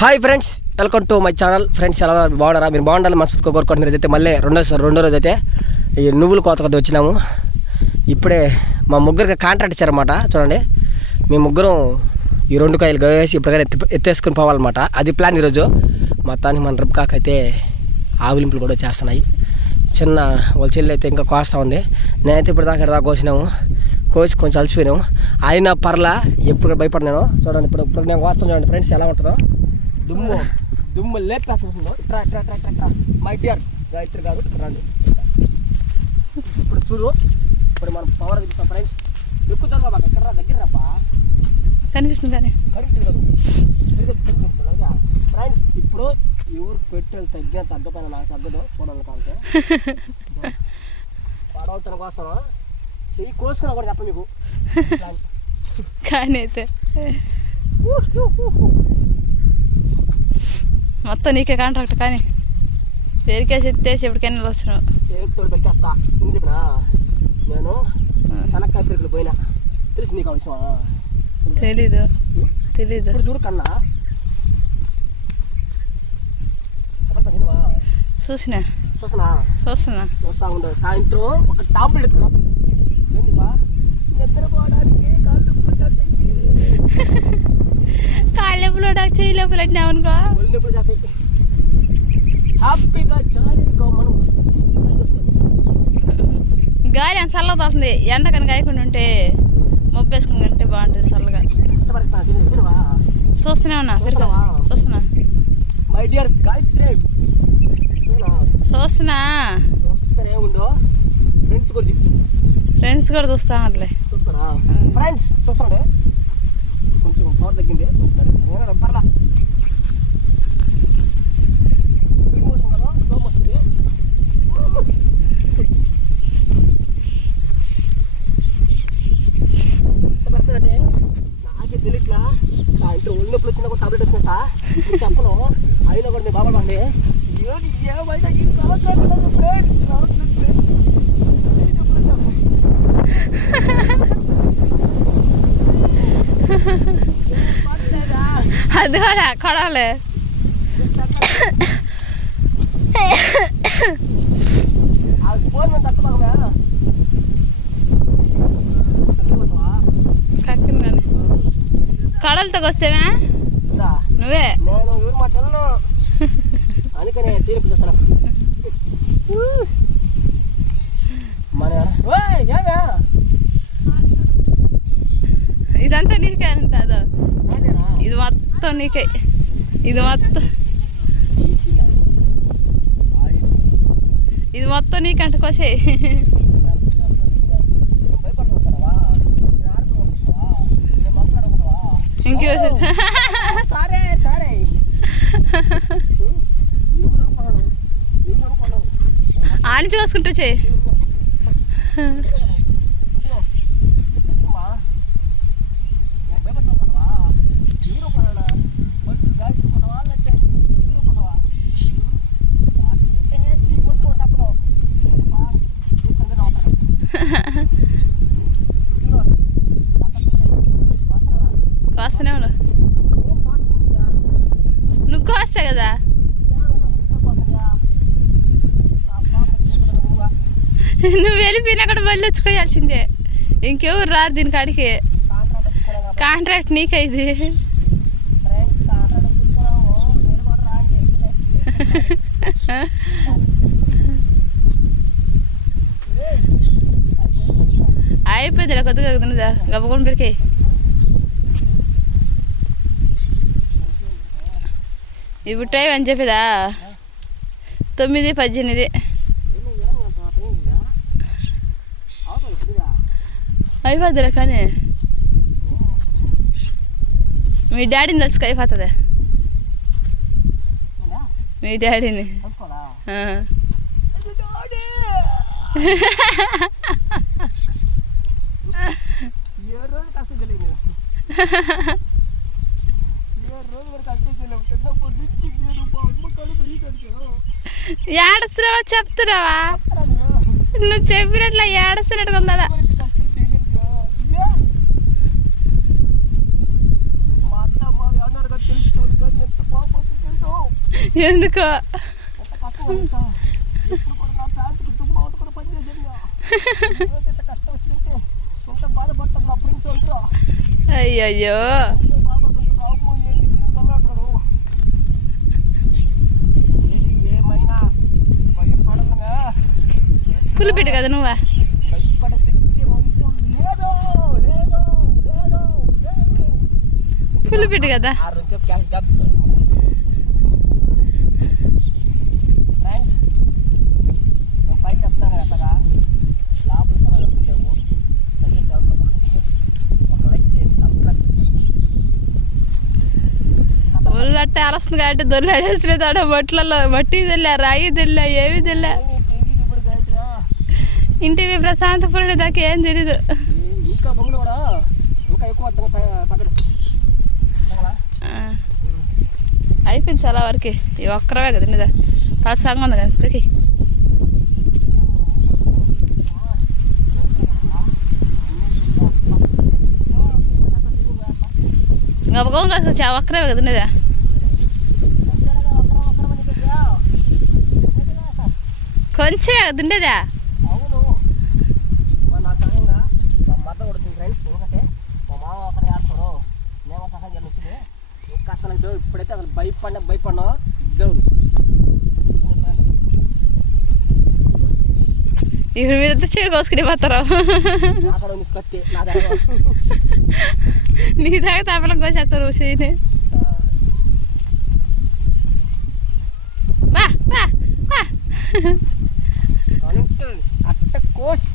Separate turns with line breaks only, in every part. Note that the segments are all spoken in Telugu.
Hi friends welcome to my channel friends ఎలా బాగున్నారా? మీరు బాగుండాలి మనస్ఫూర్తిగా కోరుకుంటున్నారు. అయితే మళ్ళీ రెండో రెండో రోజు అయితే ఈ నువ్వులు కోత కొద్ది వచ్చినాము. ఇప్పుడే మా ముగ్గురికి కాంట్రాక్ట్ ఇచ్చారన్నమాట. చూడండి. మీ ముగ్గురం ఈ రెండు కాయలు వేసి ఇప్పటికైనా ఎత్తి ఎత్తేసుకుని పోవాలన్నమాట. అది ప్లాన్ ఈరోజు. మొత్తానికి మన రిబ్కాక్ అయితే ఆవులింపులు కూడా చేస్తున్నాయి చిన్న వాళ్ళ చెల్లి అయితే ఇంకా కోస్తా ఉంది. నేనైతే ఇప్పుడు దాకా దాకా కోసినాము. కోసి కొంచెం అలసిపోయినాము. అయినా పర్లా ఎప్పుడు భయపడినాను చూడండి ఇప్పుడు ఇప్పుడు నేను కోస్తాను చూడండి ఫ్రెండ్స్ ఎలా ఉంటుందో. దుమ్ము దుమ్ము లేపేస్తుందో ట్రా ట్రా ట్రా ట్రా ట్రా. మై డియర్ గాయత్రి గారు రండి. ఇప్పుడు చూడు ఇప్పుడు మనం పవర్ చూపిస్తాం ఫ్రెండ్స్ ఎక్కుతారు బాబా ఎక్కడ రా దగ్గర రాబా
కనిపిస్తుంది కానీ
ఫ్రెండ్స్ ఇప్పుడు ఎవరు పెట్టేది తగ్గిన తగ్గపోయినా నాకు తగ్గదు చూడాలి కాంటే పడవతన కోస్తాను చెయ్యి కోసుకున్నా కూడా చెప్ప మీకు
కానీ అయితే. మొత్తం నీకే కాంట్రాక్ట్ కానీ పేరుకేసి ఎత్తేసి ఎప్పటికైనా వెళ్ళొచ్చు.
చేతితో నేను చెనక్కాయ పెరుగులు పోయినా. తెలుసు నీకు
తెలీదు. తెలీదు.
ఇప్పుడు చూడు కన్నా?
చూసిన?
చూస్తున్నా. చూస్తా ఉండదు సాయంత్రం ఒక టాబ్లెట్ ఎత్తుకురా ఏంది బా? నిద్రపోవడానికి కాళ్ళు
అనుకో.
ఒళ్ళు నొప్పులు చేస్తాయి? హ్యాపీగా జాలీగా మనం
గాలి అంత చల్లగా వస్తుంది ఎండ కనుక కాయకుండా ఉంటే మొబ్బేసుకుని కంటే బాగుంటుంది చల్లగా? చూస్తూనే ఉన్నా
చూస్తున్నావా?
చూస్తున్నా.
మై డియర్ గాయత్రి చూస్తున్నా. ఫ్రెండ్స్ కూడా
చూస్తా.
ఫ్రెండ్స్ చూస్తున్నాడే? కొంచెం పవర్ తగ్గింది. కొంచెం నేను పర్లా స్పీడ్ మోషన్ కదా? నాకే తెలియట్లా. కూడా టాబ్లెట్ వచ్చినట్ట? చెప్పను. అయినా కూడా మీ బాబా అండి ఏమైనా ఫ్రెండ్స్? రావట్లేదు ఫ్రెండ్స్.
అది కూడా కొడాలి కడలతో వస్తేవా నువ్వే
అందుకనే చీర పిలుస్తాను. మన?
ఇదంతా నీకే అదో? ఇది మొత్తం నీకే ఇది మొత్తం. ఇది మొత్తం నీకంట కోసే? ఇంకో
ఓ, సరే
ఆని చూసుకుంటూ చేయి నువ్వు వెళ్ళిపోయినా కూడా మళ్ళీ వచ్చుకోవాల్సిందే. ఇంకెవరు రాదు దీని కాడికి. కాంట్రాక్ట్ నీకే ఇది. అయిపోయింది కొద్దిగా తినదా? గబ్బకొని పెరికాయి ఇప్పుడు టైం అని చెప్పేదా? తొమ్మిది పద్దెనిమిది. అయిపోద్దిరా కానీ మీ డాడీని తెలుసుకు అయిపోతుంది మీ డాడీని ఏడస్తున్నావా చెప్తున్నావా నువ్వు చెప్పినట్లు ఏడస్తున్నట్టుగా ఉందా
కష్టం చేయలేదు ఏ? మా అత్త మా అన్నారు కదా తెలుసుకోవాలి కానీ ఎంత పాపం
ఎందుకో
ఎప్పుడు కూడా నా ప్యాంటుకి దుమ్ము ఒకటి కూడా పని చేసేది ఎంత కష్టం వచ్చినట్టు ఎంత బాధపడతాం మా ఫ్రెండ్స్ అందరూ
అయ్యయ్యో
బాబా రాము ఏంటి కింద తల్లాడరు ఏది ఏమైనా అయ్యయ్యో.
పులిపిట్టు కదా నువ్వా?
భయపడ
పులిపిట్టు కదా
ఆరు నుంచి గ్యాస్ జాబ్ తీసుకోవాలి ఫ్రెండ్స్ నేను అట్లాగా లోపల సమయాలు లేవు. దయచేసి అనుకోకండి ఒక లైక్ చేయండి సబ్స్క్రైబ్ చేయండి.
అరస్తుంది కాబట్టి దొల్లాడేసలేదు ఆడ మట్లలో మట్టి తెల్లా రాయి తెల్లా ఏమి తెల్లా ఇంటివి ప్రశాంతపురం దాకా ఏం తెలీదు.
ఇంకా బొంగులు కూడా? ఇంకా ఎక్కువ.
అయిపోయింది చాలా వరకు. ఈ ఒక్కరవే కదా నిదా పది సంగం ఉంది కదా ఇప్పటికి గబగం కాదు చా ఒక్కరవే కదా నిదా కొంచెం కదా ఉండేదా
అవును మా నా సహాయంగా మా మద్దతు కొడుతుంది ఫ్రెండ్స్ ఎందుకంటే మా మామ ఒకరి ఆడతాడు నేను సహాయం చేయాలి వచ్చింది ఇంకా అసలు ఉండేదా ఇప్పుడైతే అసలు భయపడినా భయపడినా ఇదో
ఇప్పుడు మీరంతా చీర కోసుకుని పోతారు
నాకడ మిస్ కత్తి నా దగ్గర
నీ దాకా తప్పలం కోసేస్తారు చేయని బా బా బా
అనుకుంటుంది అట్ట కోస్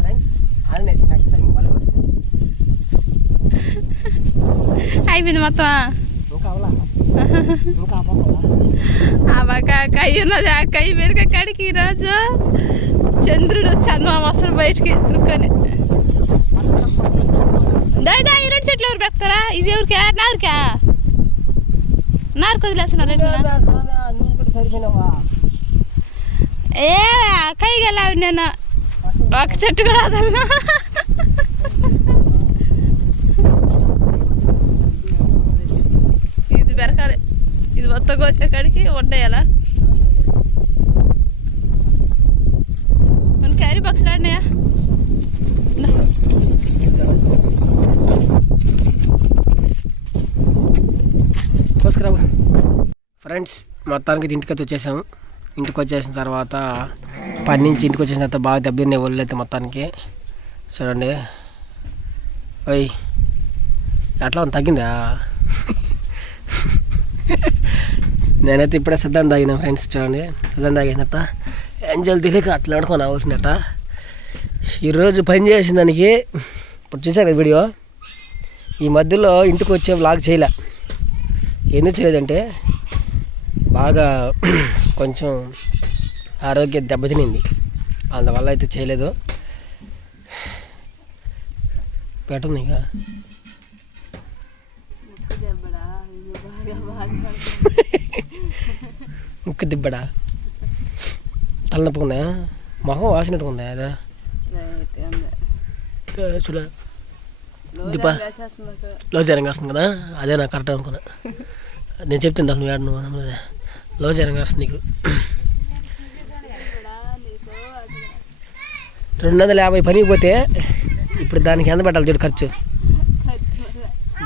ఫ్రెండ్స్ ఆడనేసి నెక్స్ట్ టైం మళ్ళీ
అయిపోయింది మొత్తం బాగా కయ్యి ఉన్నది ఆ కయ్యి మీద కాడికి ఈరోజు చంద్రుడు చందమామ వస్తాడు బయటికి తిరుక్కొని దా దా ఈ రెండు చెట్లు ఎవరు పెడతారా? ఇది ఎవరికా? నారుకా? నారుకు వదిలేస్తున్నారు ఏ వెళ్ళావు నేను. ఒక చెట్టు కూడా వదలను ఇది పెరకాలి ఇది మొత్తం కోసే కాడికి వండేయాలా? మన క్యారీ బాక్స్ రాడినాయా
ఫ్రెండ్స్ మొత్తానికి అయితే ఇంటికి అయితే వచ్చేసాము. ఇంటికి వచ్చేసిన తర్వాత పని నుంచి ఇంటికి వచ్చేసిన తర్వాత బాగా దెబ్బతిన్నాయి ఒళ్ళు అయితే మొత్తానికి. చూడండి. ఓయ్ ఎట్లా ఉంది? తగ్గిందా? నేనైతే ఇప్పుడే సిద్ధం తాగినా ఫ్రెండ్స్ చూడండి. సిద్ధం తాగినట్ట ఏంజల్ తెలియక అట్లా ఆడుకొని అవుతున్నట్ట ఈరోజు పని చేసిన దానికి ఇప్పుడు చూసారు కదా వీడియో? ఈ మధ్యలో ఇంటికి వచ్చే వ్లాగ్ చేయలే. ఎందుకు చేయలేదంటే బాగా కొంచెం ఆరోగ్యం దెబ్బతినింది అందువల్ల అయితే చేయలేదు. పెట్టుంది ఇక. ముక్కు దిబ్బడా తలనొప్పి ఉందా? మొహం వాసినట్టు ఉందా అదా? చూడ. దిబ్బ. లో జ్వరం వస్తుంది కదా? అదే నాకు కరెక్ట్ అనుకున్నా. నేను చెప్తాను నువ్వు ఏడు నువ్వు లో జ్వరం వస్తుంది నీకు. రెండు వందల యాభై పనికి పోతే ఇప్పుడు దానికి ఎంత పెట్టాలి చూడు ఖర్చు?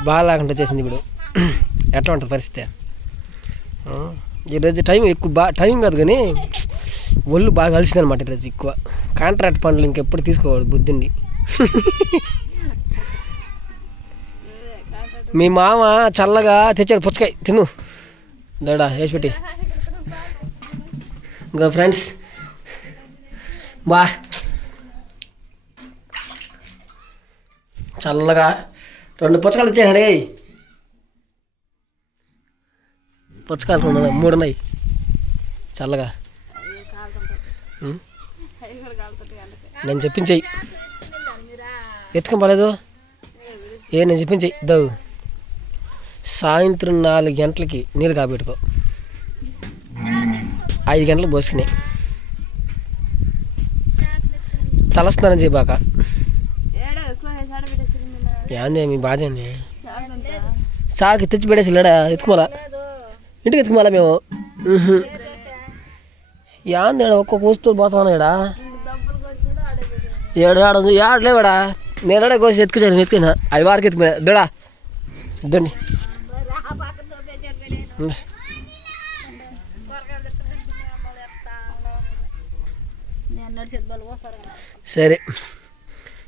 బాగా లేకుండా చేసింది ఇప్పుడు. ఎట్లా ఉంటుంది పరిస్థితి? ఈరోజు టైం ఎక్కువ బా టైం కాదు కానీ ఒళ్ళు బాగా కలిసింది అనమాట ఈరోజు ఎక్కువ. కాంట్రాక్ట్ పనులు ఇంకెప్పుడు తీసుకోవాలి బుద్ధిండి. మీ మామ చల్లగా తెచ్చాడు పుచ్చకాయ తిను. దడా వేసి పెట్టి. ఇంకా ఫ్రెండ్స్. బా. చల్లగా రెండు పుచ్చకాయలు ఇచ్చాడు పుచ్చకాయలు ఉన్నాయి మూడు ఉన్నాయి. చల్లగా? నేను చెప్పించేయి ఎత్తుకొని పోలేదు? ఏ నేను చెప్పించేయి దో సాయంత్రం నాలుగు గంటలకి నీళ్ళు కాబెట్టుకో ఐదు గంటలకు పోసుకున్నాయి తలస్నానం చేయబాక. ఏంది మీ బాధ సార్కి తెచ్చి పెట్టేసి లేడా? ఎత్తుకోవాలా ఇంటికి ఎత్తుకోవాలా మేము? యాంది ఒక్క కూస్తూ పోతాను ఇక్కడ ఏడు ఆడ ఏడు నేను ఆడే కోసి ఎత్తుకొచ్చాను ఎత్తుకున్నా అది వారికి ఎత్తుకున్నా దొడా. దండి సరే.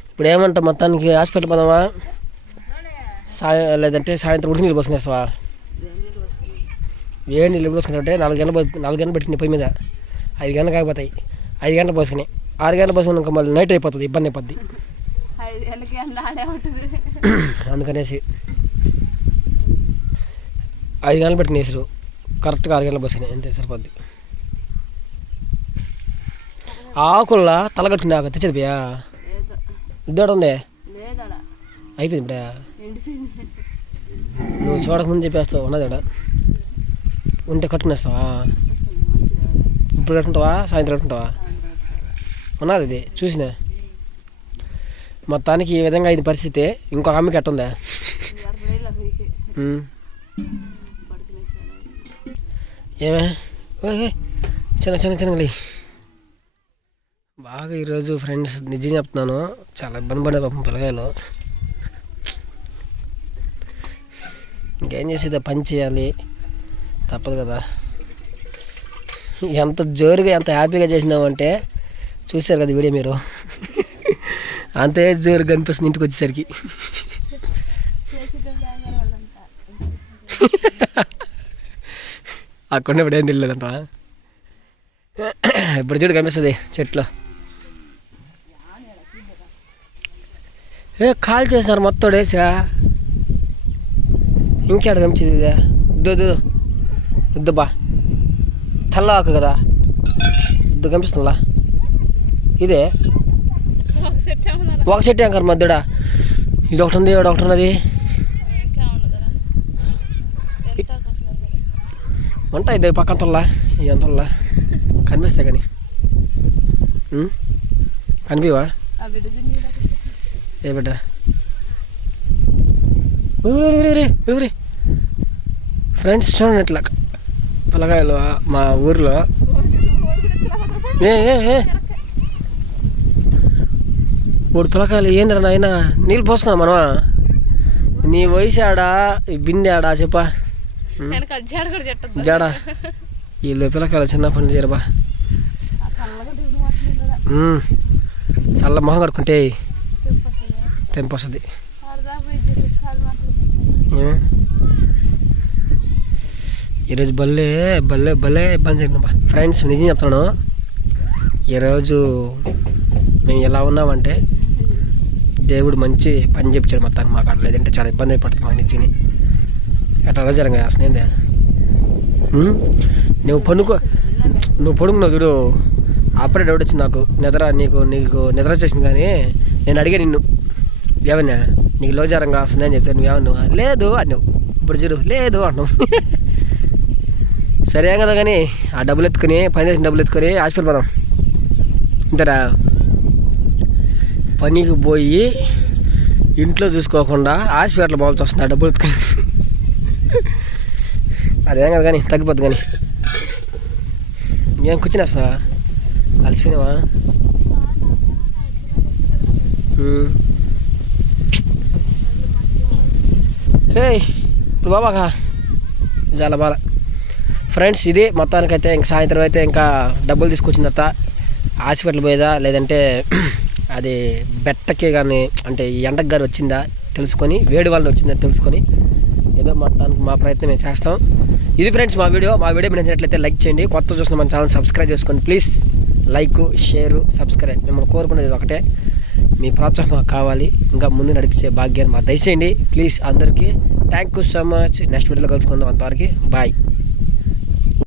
ఇప్పుడు ఏమంటావు? మొత్తానికి హాస్పిటల్ పోదామా? సాయం లేదంటే సాయంత్రం ఉడికి నీళ్ళు పోసుకునేస్తావా? ఏ నీళ్ళు ఎప్పుడు పోసుకుంటే నాలుగు గంటలు నాలుగు గంటలు పెట్టిన పొయ్యి మీద. ఐదు గంటలు కాకపోతాయి. ఐదు గంటలు పోసుకుని. ఆరు గంటలు పోసుకుని ఇంకా మళ్ళీ నైట్ అయిపోతుంది ఇబ్బంది అయిపోద్ది. అందుకనేసి ఐదు గంటలు పెట్టిన వేసారు కరెక్ట్గా ఆరు గంటలు పోసుకుని అంతే సరిపోద్ది. ఆకుల్లా తలగట్టిన ఆకు తెచ్చేది
లేదు.
ఇద్దోడు ఉంది? అయిపోయింది ఇప్పుడే నువ్వు చూడకముందు చెప్పేస్తావు ఉన్నది ఇక్కడ ఉంటే కట్టుకునేస్తావా? ఇప్పుడు కట్టుకుంటావా సాయంత్రం కట్టుకుంటావా? ఉన్నది ఇది చూసిన. మొత్తానికి ఈ విధంగా అయింది పరిస్థితి ఇంకొక అమ్మకి ఎట్టుందా? ఏమే? చిన్న చిన్న చిన్నగలి బాగా ఈరోజు ఫ్రెండ్స్ నిజం చెప్తున్నాను చాలా ఇబ్బంది పడే పాపం పిల్లగాయలు ఇంకేం చేసేది? పని చేయాలి. తప్పదు కదా. ఎంత జోరుగా ఎంత హ్యాపీగా చేసినామంటే చూశారు కదా వీడియో మీరు. అంతే జోరుగా అనిపిస్తుంది ఇంటికి వచ్చేసరికి. అక్కడ ఇప్పుడు ఏం తెలియదంట ఇప్పుడు చూడు కనిపిస్తుంది చెట్లు. ఏ కాల్ చేశారు మొత్తం డేసా ఇంకేడ కనిపించింది ఇదే? దో. ఇద్దబ్బా తెల్ల ఆకు కదా? ఇద్దు కనిపిస్తుందా ఇదే?
ఒక
చెట్టు అంకారు మధ్యడా ఇది ఒకటి ఉంది ఒకటి ఉన్నది.
ఇంకా
ఉంటాయి ఇది పక్కన తొల్లా ఈ అంతల్లా కనిపిస్తాయి కానీ. కనిపివా? ఏ బిడ్డ? ఫ్రెండ్స్ చూడండి ఇట్లా పిల్లకాయలు మా ఊర్లో. ఏ ఏ ఏ. మూడు పిల్లకాయలు ఏందిరా నాయన? నీళ్ళు పోసుకున్నా మనమా? నీ వయసు ఆడా? బిందె ఆడా? చెప్పా.
జాడ
వీళ్ళు పిల్లకాయలు చిన్న పనులు
దిగుడు మాట్లాడు
చల్ల మొహం కడుకుంటే తెంపొస్తుంది? ఈరోజు భలే భలే భలే ఇబ్బంది జరిగిందమ్మా ఫ్రెండ్స్ నిజం చెప్తాను ఈరోజు మేము ఎలా ఉన్నామంటే దేవుడు మంచి పని చెప్పాడు మొత్తానికి మాకు అట్లా లేదంటే చాలా ఇబ్బంది అయిపోతుంది మాకు నిజంగా అట్లా అలా జరంగా నువ్వు పనుకో నువ్వు పడుకున్నావు చూడు. అప్పుడే డౌట్ వచ్చింది నాకు. నిద్ర నీకు నీకు నిద్ర వచ్చేసింది కానీ నేను అడిగా నిన్ను. ఏమన్నా? నీకు లోజారంగా వస్తుంది అని చెప్తాను నువ్వేమన్నావు? లేదు అన్నావు. ఇప్పుడు చూడు లేదు అన్నావు. సరే కదా కానీ ఆ డబ్బులు ఎత్తుకొని పని చేసిన డబ్బులు ఎత్తుకొని హాస్పిటల్ పోదాం. ఇంతరా? పనికి పోయి ఇంట్లో చూసుకోకుండా హాస్పిటల్ పోవాల్సి వస్తుంది ఆ డబ్బులు ఎత్తుకొని. అదేం కదా కానీ తగ్గిపోద్ది కానీ. ఏం కూర్చునేస్తావా అలసిపోయినావా? హే ఇప్పుడు బాబాకా. చాలా బాగా ఫ్రెండ్స్ ఇది మొత్తానికైతే ఇంక సాయంత్రం అయితే ఇంకా డబ్బులు తీసుకొచ్చిన తర్వాత హాస్పిటల్ పోయేదా లేదంటే అది బెట్టకి కానీ అంటే ఈ ఎండకు గారు వచ్చిందా తెలుసుకొని వేడి వల్ల వచ్చిందా తెలుసుకొని ఏదో మొత్తానికి మా ప్రయత్నం మేము చేస్తాం. ఇది ఫ్రెండ్స్ మా వీడియో. మా వీడియో మీరు నచ్చినట్లయితే లైక్ చేయండి. కొత్త చూసిన మన ఛానల్ సబ్స్క్రైబ్ చేసుకోండి. Please like share subscribe. మిమ్మల్ని కోరుకునేది ఒకటే. మీ ప్రోత్సాహం మాకు కావాలి. ఇంకా ముందు నడిపించే భాగ్యాన్ని మాకు దయచేయండి. ప్లీజ్ అందరికీ thank you so much. Next వీడియోలో కలుసుకుందాం అంతవరకు. బాయ్.